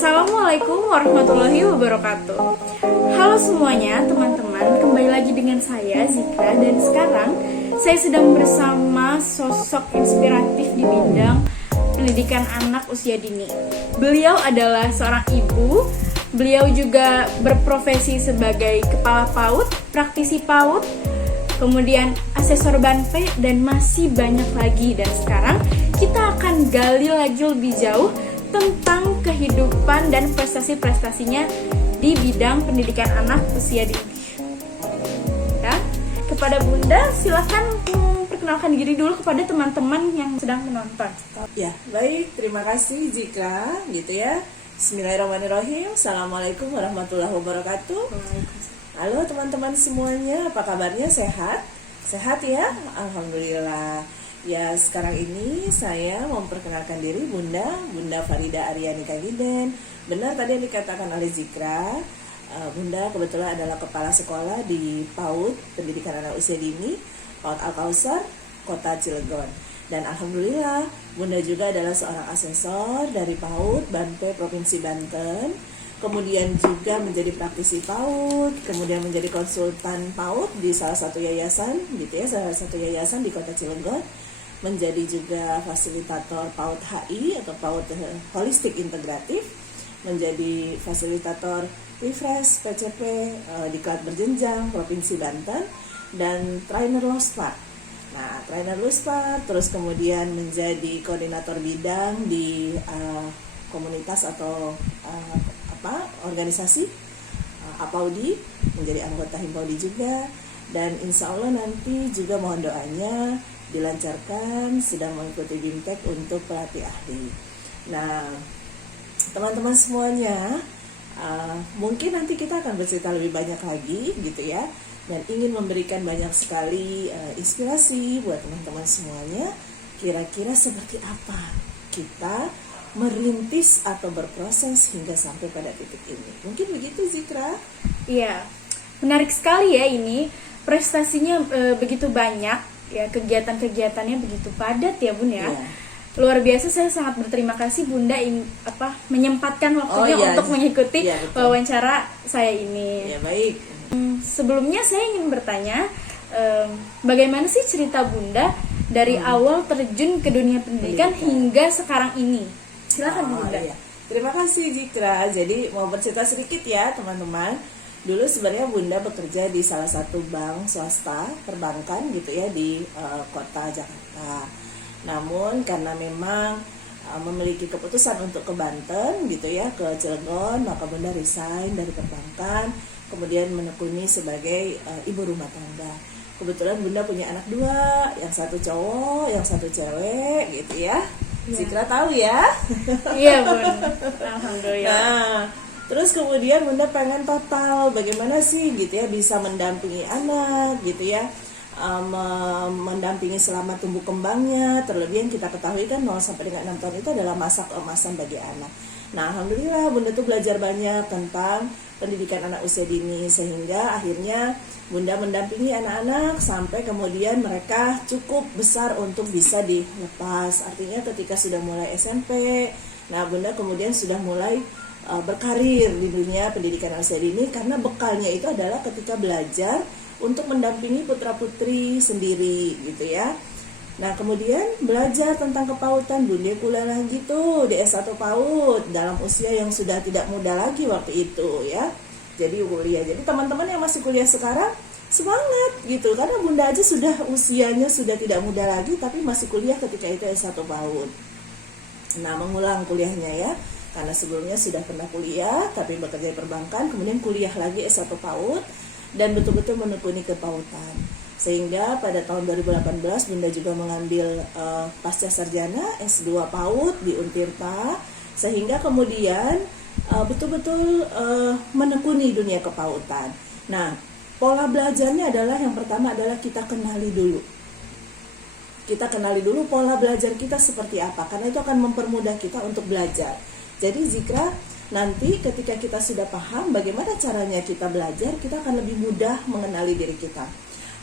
Assalamualaikum warahmatullahi wabarakatuh. Halo semuanya teman-teman, kembali lagi dengan saya Zikra. Dan sekarang saya sedang bersama sosok inspiratif di bidang pendidikan anak usia dini. Beliau adalah seorang ibu. Beliau juga berprofesi sebagai kepala PAUD, praktisi PAUD, kemudian asesor BANPE, dan masih banyak lagi. Dan sekarang kita akan gali lagi lebih jauh tentang kehidupan dan prestasi-prestasinya di bidang pendidikan anak usia dini. Ya, kepada Bunda silakan perkenalkan diri dulu kepada teman-teman yang sedang menonton. Ya, baik, terima kasih Zikra, gitu ya. Bismillahirrahmanirrahim. Assalamualaikum warahmatullahi wabarakatuh. Halo teman-teman semuanya, apa kabarnya? Sehat? Sehat ya? Alhamdulillah. Ya, sekarang ini saya memperkenalkan diri Bunda Farida Aryani Kagiden. Benar tadi yang dikatakan oleh Zikra, Bunda kebetulan adalah kepala sekolah di PAUD, Pendidikan Anak Usia Dini, PAUD Al-Kausar, Kota Cilegon. Dan Alhamdulillah, Bunda juga adalah seorang asesor dari PAUD, BANPE Provinsi Banten. Kemudian juga menjadi praktisi PAUD, kemudian menjadi konsultan PAUD di salah satu yayasan, gitu ya, salah satu yayasan di Kota Cilegon. Menjadi juga fasilitator PAUD HI atau PAUD Holistik Integratif, menjadi fasilitator Refresh PCP Diklat Berjenjang Provinsi Banten, dan trainer LOSPA. Nah, trainer LOSPA, terus kemudian menjadi koordinator bidang di komunitas atau organisasi APAUDI, menjadi anggota Himpaudi juga, dan insya Allah nanti juga mohon doanya dilancarkan sedang mengikuti BIMTEK untuk pelatih ahli. Nah, teman-teman semuanya, mungkin nanti kita akan bercerita lebih banyak lagi gitu ya, dan ingin memberikan banyak sekali inspirasi buat teman-teman semuanya. Kira-kira seperti apa kita merintis atau berproses hingga sampai pada titik ini? Mungkin begitu Zikra? Iya, menarik sekali ya ini. Prestasinya begitu banyak ya, kegiatan-kegiatannya begitu padat ya Bun ya. Iya. Luar biasa, saya sangat berterima kasih Bunda menyempatkan waktunya untuk mengikuti wawancara saya ini. Ya, baik. Sebelumnya saya ingin bertanya, bagaimana sih cerita Bunda dari awal terjun ke dunia pendidikan hingga sekarang ini? Silakan Bunda. Iya. Terima kasih Zikra. Jadi mau bercerita sedikit ya teman-teman. Dulu sebenarnya Bunda bekerja di salah satu bank swasta perbankan gitu ya di kota Jakarta. Namun karena memang memiliki keputusan untuk ke Banten gitu ya, ke Cilegon, maka Bunda resign dari perbankan, kemudian menekuni sebagai ibu rumah tangga. Kebetulan Bunda punya anak dua, yang satu cowok, yang satu cewek gitu ya. Zikra tahu ya? Iya Bun, alhamdulillah. Nah, terus kemudian Bunda pengen total bagaimana sih gitu ya bisa mendampingi anak gitu ya, mendampingi selama tumbuh kembangnya. Terlebih yang kita ketahui kan 0 sampai dengan 6 tahun itu adalah masa keemasan bagi anak. Nah, alhamdulillah Bunda tuh belajar banyak tentang pendidikan anak usia dini, sehingga akhirnya Bunda mendampingi anak-anak sampai kemudian mereka cukup besar untuk bisa dilepas. Artinya ketika sudah mulai SMP, nah Bunda kemudian sudah mulai berkarir di dunia pendidikan usia dini, karena bekalnya itu adalah ketika belajar untuk mendampingi putra-putri sendiri gitu ya. Nah, kemudian belajar tentang kepautan, Bunda kuliah lagi tuh di S1 PAUD dalam usia yang sudah tidak muda lagi waktu itu ya. Jadi kuliah. Jadi teman-teman yang masih kuliah sekarang semangat gitu, karena Bunda aja sudah usianya sudah tidak muda lagi tapi masih kuliah ketika itu S1 PAUD. Nah, mengulang kuliahnya ya. Karena sebelumnya sudah pernah kuliah tapi bekerja di perbankan, kemudian kuliah lagi S1 PAUD dan betul-betul menekuni kepautan. Sehingga pada tahun 2018 Bunda juga mengambil pasca sarjana S2 PAUD di Untirta, sehingga kemudian betul-betul menekuni dunia kepautan. Nah, pola belajarnya adalah yang pertama adalah kita kenali dulu. Kita kenali dulu pola belajar kita seperti apa, karena itu akan mempermudah kita untuk belajar. Jadi Zikra, nanti ketika kita sudah paham bagaimana caranya kita belajar, kita akan lebih mudah mengenali diri kita.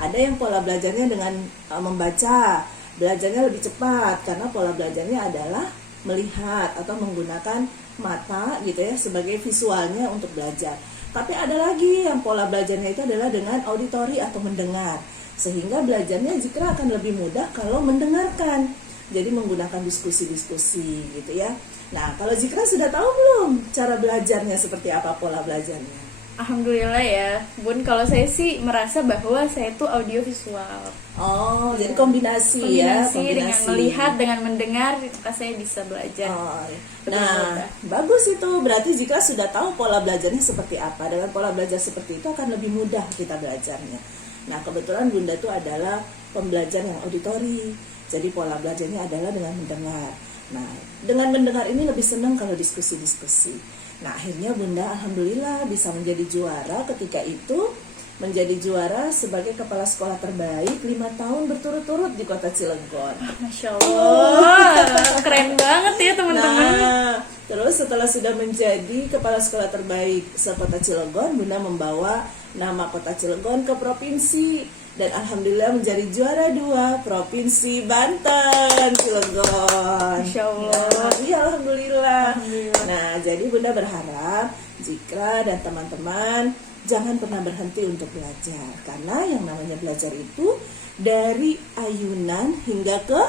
Ada yang pola belajarnya dengan membaca, belajarnya lebih cepat karena pola belajarnya adalah melihat atau menggunakan mata gitu ya sebagai visualnya untuk belajar. Tapi ada lagi yang pola belajarnya itu adalah dengan auditori atau mendengar. Sehingga belajarnya Zikra akan lebih mudah kalau mendengarkan. Jadi menggunakan diskusi-diskusi gitu ya. Nah, kalau Zikra sudah tahu belum cara belajarnya seperti apa pola belajarnya? Alhamdulillah ya, Bun. Kalau saya sih merasa bahwa saya tuh audio visual. Oh, jadi kombinasi ya, Dengan melihat, dengan mendengar, maka saya bisa belajar. Oh, Lebih nah, mudah. bagus itu. Berarti jika sudah tahu pola belajarnya seperti apa, dengan pola belajar seperti itu akan lebih mudah kita belajarnya. Nah, kebetulan Bunda itu adalah pembelajar yang auditori. Jadi pola belajarnya adalah dengan mendengar. Nah, dengan mendengar ini lebih senang kalau diskusi-diskusi. Nah, akhirnya Bunda alhamdulillah bisa menjadi juara ketika itu, menjadi juara sebagai kepala sekolah terbaik 5 tahun berturut-turut di Kota Cilegon. Masya Allah, keren banget ya teman-teman. Nah, terus setelah sudah menjadi kepala sekolah terbaik se-Kota Cilegon, Bunda membawa nama Kota Cilegon ke provinsi. Dan alhamdulillah menjadi juara 2 Provinsi Banten, Cilegon. Masya Allah. Nah, iya alhamdulillah. Alhamdulillah. Nah, jadi Bunda berharap Zikra dan teman-teman jangan pernah berhenti untuk belajar. Karena yang namanya belajar itu dari ayunan hingga ke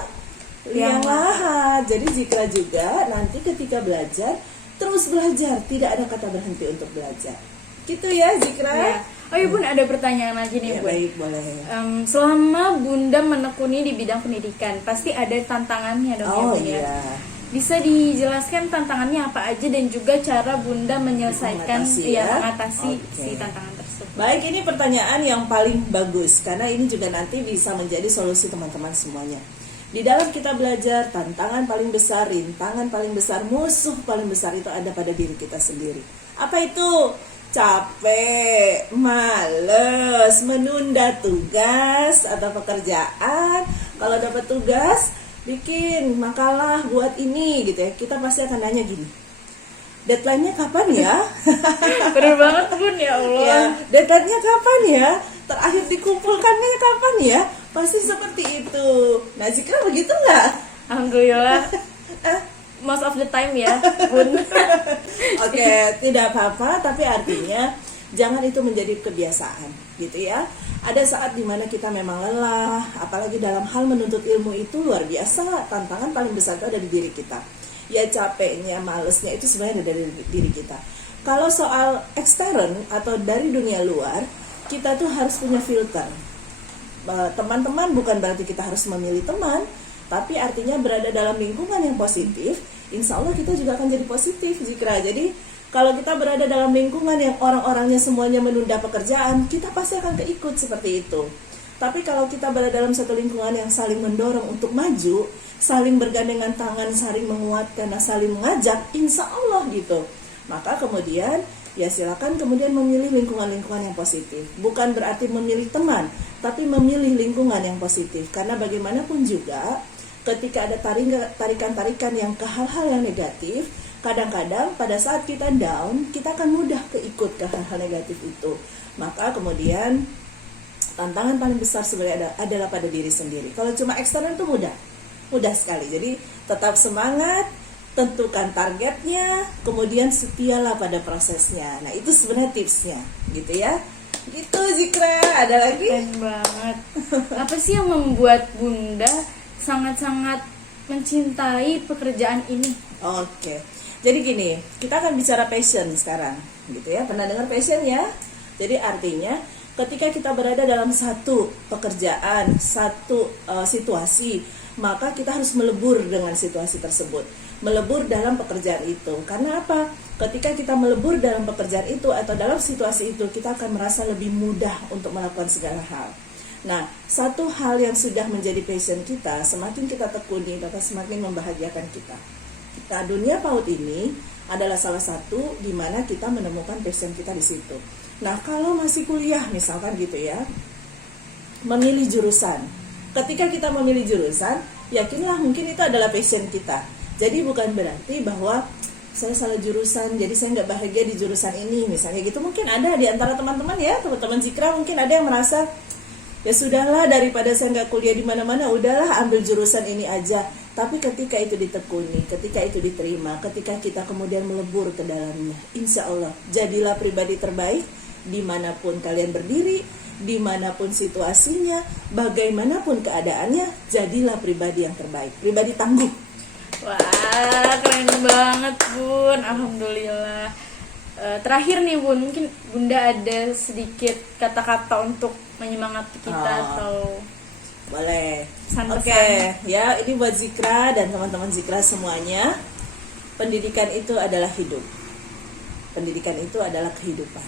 liang lahat. Jadi Zikra juga nanti ketika belajar terus belajar, tidak ada kata berhenti untuk belajar. Gitu ya Zikra. Ya. Oh iya Bun, ada pertanyaan lagi nih Ya, Bun. baik, boleh. Selama Bunda menekuni di bidang pendidikan, pasti ada tantangannya dong ya Oh Bun ya. iya. Bisa dijelaskan tantangannya apa aja dan juga cara Bunda menyelesaikan mengatasi Oke. si tantangan tersebut. Baik, ini pertanyaan yang paling bagus karena ini juga nanti bisa menjadi solusi teman-teman semuanya. Di dalam kita belajar, tantangan paling besar, rintangan paling besar, musuh paling besar itu ada pada diri kita sendiri. Apa itu? Capek, males, menunda tugas atau pekerjaan. Kalau dapat tugas, bikin makalah buat ini gitu ya. Kita pasti akan nanya gini, deadline-nya kapan ya? Bener banget Bun, ya Allah. Ya, deadline-nya kapan ya? Terakhir dikumpulkannya kapan ya? Pasti seperti itu. Nah, Zikra begitu nggak? Alhamdulillah. Most of the time ya Bun. Oke, tidak apa-apa, tapi artinya jangan itu menjadi kebiasaan, gitu ya. Ada saat dimana kita memang lelah, apalagi dalam hal menuntut ilmu itu luar biasa. Tantangan paling besar itu ada di diri kita. Ya capeknya, malesnya itu sebenarnya ada dari diri kita. Kalau soal ekstern atau dari dunia luar, kita tuh harus punya filter. Teman-teman bukan berarti kita harus memilih teman, tapi artinya berada dalam lingkungan yang positif, insya Allah kita juga akan jadi positif Zikra. Jadi kalau kita berada dalam lingkungan yang orang-orangnya semuanya menunda pekerjaan, kita pasti akan keikut seperti itu. Tapi kalau kita berada dalam satu lingkungan yang saling mendorong untuk maju, saling bergandengan tangan, saling menguatkan, saling mengajak, insya Allah gitu. Maka kemudian ya silakan kemudian memilih lingkungan-lingkungan yang positif. Bukan berarti memilih teman, tapi memilih lingkungan yang positif. Karena bagaimanapun juga ketika ada tarikan-tarikan yang ke hal-hal yang negatif, kadang-kadang pada saat kita down, kita akan mudah keikut ke hal-hal negatif itu. Maka kemudian tantangan paling besar sebenarnya adalah pada diri sendiri. Kalau cuma eksternal itu mudah sekali. Jadi tetap semangat, tentukan targetnya, kemudian setialah pada prosesnya. Nah itu sebenarnya tipsnya, gitu ya. Gitu Zikra, ada lagi? Keren banget. Apa sih yang membuat Bunda sangat-sangat mencintai pekerjaan ini? Oke. Jadi gini, kita akan bicara passion sekarang, gitu ya. Pernah dengar passion ya? Jadi artinya ketika kita berada dalam satu pekerjaan, satu situasi, maka kita harus melebur dengan situasi tersebut. Melebur dalam pekerjaan itu. Karena apa? Ketika kita melebur dalam pekerjaan itu atau dalam situasi itu, kita akan merasa lebih mudah untuk melakukan segala hal. Nah, satu hal yang sudah menjadi passion kita, semakin kita tekuni, dapat semakin membahagiakan kita. Nah, dunia PAUD ini adalah salah satu di mana kita menemukan passion kita di situ. Nah, kalau masih kuliah misalkan gitu ya, memilih jurusan. Ketika kita memilih jurusan, yakinlah mungkin itu adalah passion kita. Jadi bukan berarti bahwa saya salah jurusan, jadi saya nggak bahagia di jurusan ini, misalnya gitu. Mungkin ada di antara teman-teman ya, teman-teman Zikra mungkin ada yang merasa, ya sudahlah daripada saya nggak kuliah di mana-mana, udahlah ambil jurusan ini aja. Tapi ketika itu ditekuni, ketika itu diterima, ketika kita kemudian melebur ke dalamnya, insya Allah jadilah pribadi terbaik dimanapun kalian berdiri, dimanapun situasinya, bagaimanapun keadaannya, jadilah pribadi yang terbaik, pribadi tangguh. Wah, keren banget Bun, alhamdulillah. Terakhir nih Bun, mungkin Bunda ada sedikit kata-kata untuk menyemangati kita atau boleh. pesan-pesan. Oke, ya ini buat Zikra dan teman-teman Zikra semuanya. Pendidikan itu adalah hidup. Pendidikan itu adalah kehidupan.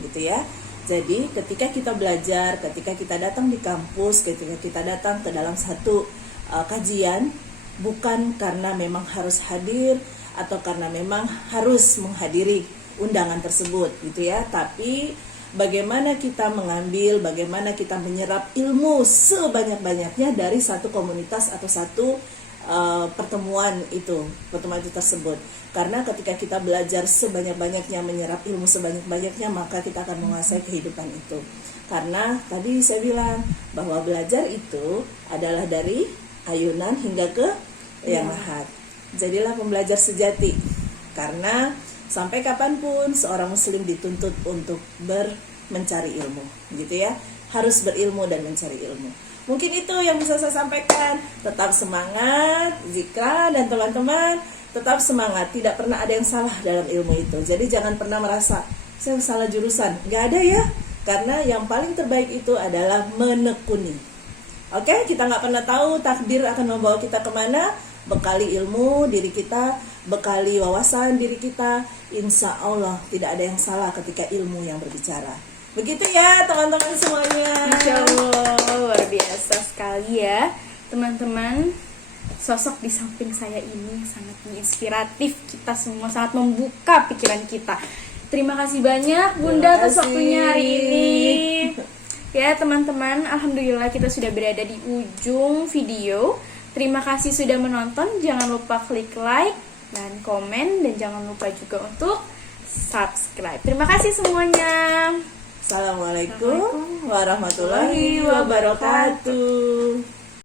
Gitu ya. Jadi ketika kita belajar, ketika kita datang di kampus, ketika kita datang ke dalam satu kajian, bukan karena memang harus hadir atau karena memang harus menghadiri undangan tersebut gitu ya, tapi bagaimana kita mengambil, bagaimana kita menyerap ilmu sebanyak-banyaknya dari satu komunitas atau satu pertemuan itu tersebut. Karena ketika kita belajar sebanyak-banyaknya, menyerap ilmu sebanyak-banyaknya, maka kita akan menguasai kehidupan itu. Karena tadi saya bilang bahwa belajar itu adalah dari ayunan hingga ke yang lahat. Jadilah pembelajar sejati. Karena sampai kapanpun seorang muslim dituntut untuk mencari ilmu, gitu ya. Harus berilmu dan mencari ilmu. Mungkin itu yang bisa saya sampaikan. Tetap semangat, Zikra dan teman-teman. Tetap semangat. Tidak pernah ada yang salah dalam ilmu itu. Jadi jangan pernah merasa saya salah jurusan. Gak ada ya. Karena yang paling terbaik itu adalah menekuni. Oke, kita nggak pernah tahu takdir akan membawa kita kemana. Bekali ilmu diri kita, bekali wawasan diri kita. Insya Allah tidak ada yang salah ketika ilmu yang berbicara. Begitu ya teman-teman semuanya. Insya Allah, luar biasa sekali ya teman-teman. Sosok di samping saya ini sangat menginspiratif kita semua, sangat membuka pikiran kita. Terima kasih banyak Bunda atas waktunya hari ini. Ya teman-teman, alhamdulillah kita sudah berada di ujung video. Terima kasih sudah menonton. Jangan lupa klik like dan komen, dan jangan lupa juga untuk subscribe. Terima kasih semuanya. Assalamualaikum warahmatullahi wabarakatuh.